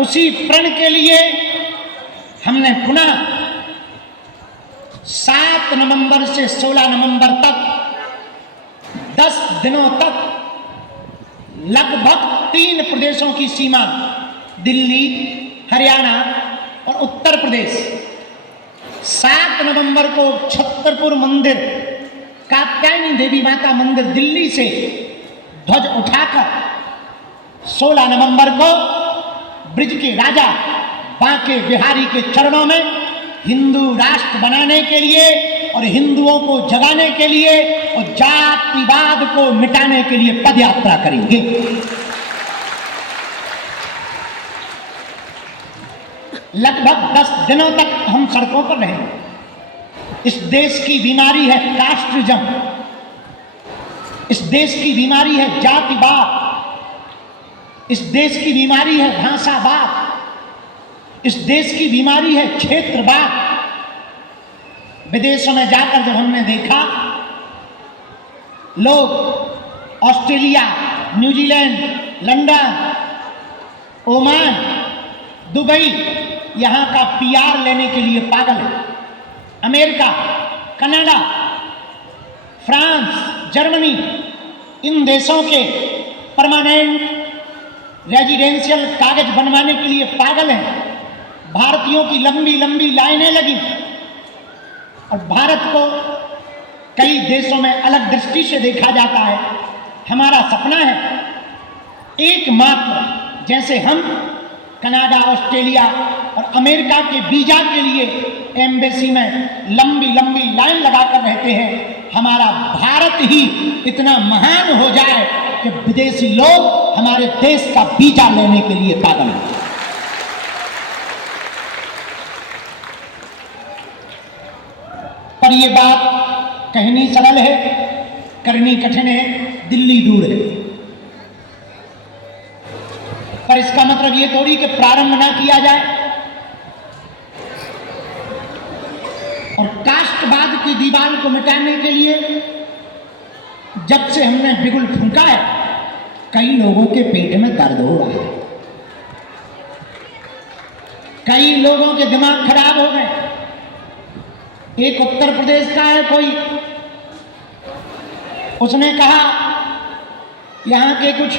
उसी प्रण के लिए हमने पुनः 7 नवंबर से 16 नवंबर तक 10 दिनों तक लगभग 3 प्रदेशों की सीमा दिल्ली, हरियाणा और उत्तर प्रदेश, 7 नवंबर को छतरपुर मंदिर, कात्यायनी देवी माता मंदिर दिल्ली से ध्वज उठाकर 16 नवंबर को ब्रिज के राजा बांके बिहारी के चरणों में हिंदू राष्ट्र बनाने के लिए और हिंदुओं को जगाने के लिए और जातिवाद को मिटाने के लिए पदयात्रा करेंगे। लगभग 10 दिनों तक हम सड़कों पर रहेंगे। इस देश की बीमारी है कास्टिज्म, इस देश की बीमारी है जातिवाद, इस देश की बीमारी है भाषावाद, इस देश की बीमारी है क्षेत्रवाद। विदेशों में जाकर जब हमने देखा, लोग Australia, New Zealand, London, Oman, Dubai यहां का पीआर लेने के लिए पागल है। अमेरिका, कनाडा, फ्रांस, जर्मनी, इन देशों के परमानेंट रेजिडेंशियल कागज बनवाने के लिए पागल हैं। भारतीयों की लंबी लंबी लाइनें लगी और भारत को कई देशों में अलग दृष्टि से देखा जाता है। हमारा सपना है एकमात्र, जैसे हम कनाडा, ऑस्ट्रेलिया और अमेरिका के वीजा के लिए एम्बेसी में लंबी लंबी लाइन लगाकर रहते हैं, हमारा भारत ही इतना महान हो जाए कि विदेशी लोग हमारे देश का वीजा लेने के लिए पागल हैं। पर यह बात कहनी सरल है, करनी कठिन है, दिल्ली दूर है। पर इसका मतलब ये थोड़ी कि प्रारंभ ना किया जाए और कास्टवाद की दीवार को मिटाने के लिए जब से हमने बिगुल फूंका है, कई लोगों के पेट में दर्द हो रहा है, कई लोगों के दिमाग खराब हो गए। एक उत्तर प्रदेश का है कोई, उसने कहा यहां के कुछ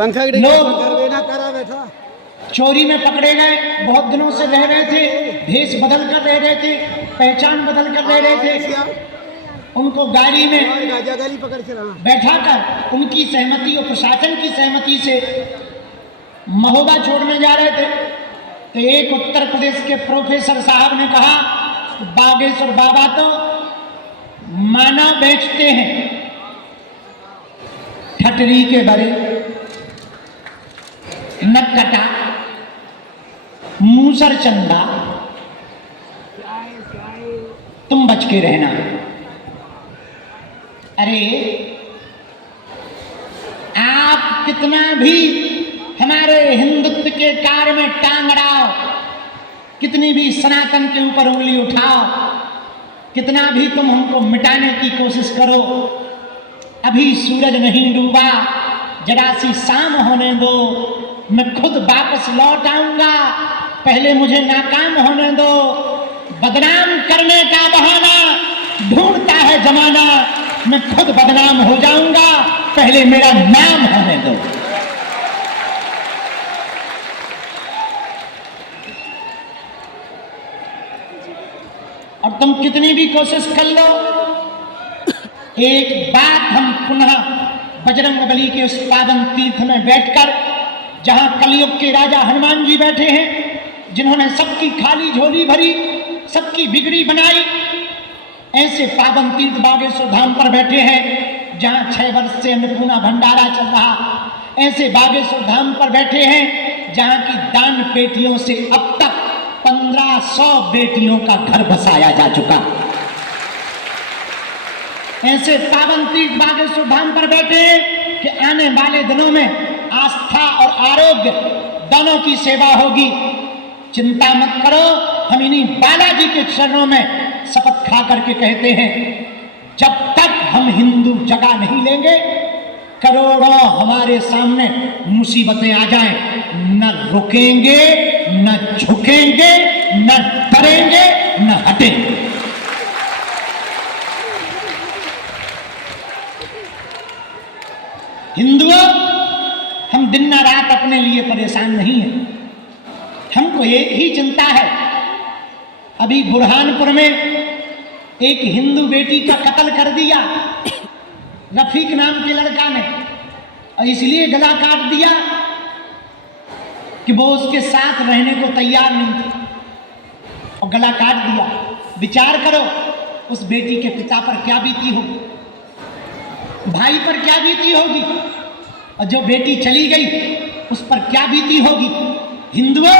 लोग चोरी में पकड़े गए, बहुत दिनों से रह रहे थे, भेष बदल कर रह रहे थे, पहचान बदल कर रह रहे थे, उनको गाड़ी में बैठाकर उनकी सहमति और प्रशासन की सहमति से महोबा छोड़ने जा रहे थे। तो एक उत्तर प्रदेश के प्रोफेसर साहब ने कहा, बागेश्वर बाबा तो माना बेचते हैं, ठटरी के बड़े नक्कटा, मूसर चंदा, तुम बच के रहना। अरे आप कितना भी हमारे हिंदुत्व के कार्य में टांग अड़ाओ, कितनी भी सनातन के ऊपर उंगली उठाओ, कितना भी तुम हमको मिटाने की कोशिश करो, अभी सूरज नहीं डूबा, जरा सी शाम होने दो, मैं खुद वापस लौट आऊंगा, पहले मुझे नाकाम होने दो। बदनाम करने का बहाना ढूंढता है जमाना, मैं खुद बदनाम हो जाऊंगा, पहले मेरा नाम होने दो। और तुम कितनी भी कोशिश कर लो, एक बात हम पुनः बजरंगबली के उस पावन तीर्थ में बैठकर, जहां कलयुग के राजा हनुमान जी बैठे हैं, जिन्होंने सबकी खाली झोली भरी, सबकी बिगड़ी बनाई, ऐसे पावन तीर्थ बागेश्वर धाम पर बैठे हैं जहां 6 वर्ष से अन्नपूर्णा भंडारा चल रहा। ऐसे बागेश्वर धाम पर बैठे हैं जहां की दान पेटियों से अब तक 1500 बेटियों का घर बसाया जा चुका। ऐसे पावन तीर्थ बागेश्वर धाम पर बैठे हैं कि आने वाले दिनों में आस्था और आरोग्य दोनों की सेवा होगी। चिंता मत करो, हम इन्हीं बालाजी के चरणों में शपथ खा करके कहते हैं, जब तक हम हिंदू जगह नहीं लेंगे, करोड़ों हमारे सामने मुसीबतें आ जाएं, न रुकेंगे, न झुकेंगे, न डरेंगे, न हटेंगे। हिंदुओं, हम दिन न रात अपने लिए परेशान नहीं हैं। हमको एक ही चिंता है। अभी बुरहानपुर में एक हिंदू बेटी का कत्ल कर दिया रफीक नाम के लड़का ने, और इसलिए गला काट दिया कि वो उसके साथ रहने को तैयार नहीं था और गला काट दिया। विचार करो उस बेटी के पिता पर क्या बीती होगी, भाई पर क्या बीती होगी, और जो बेटी चली गई उस पर क्या बीती होगी। हिंदुओं,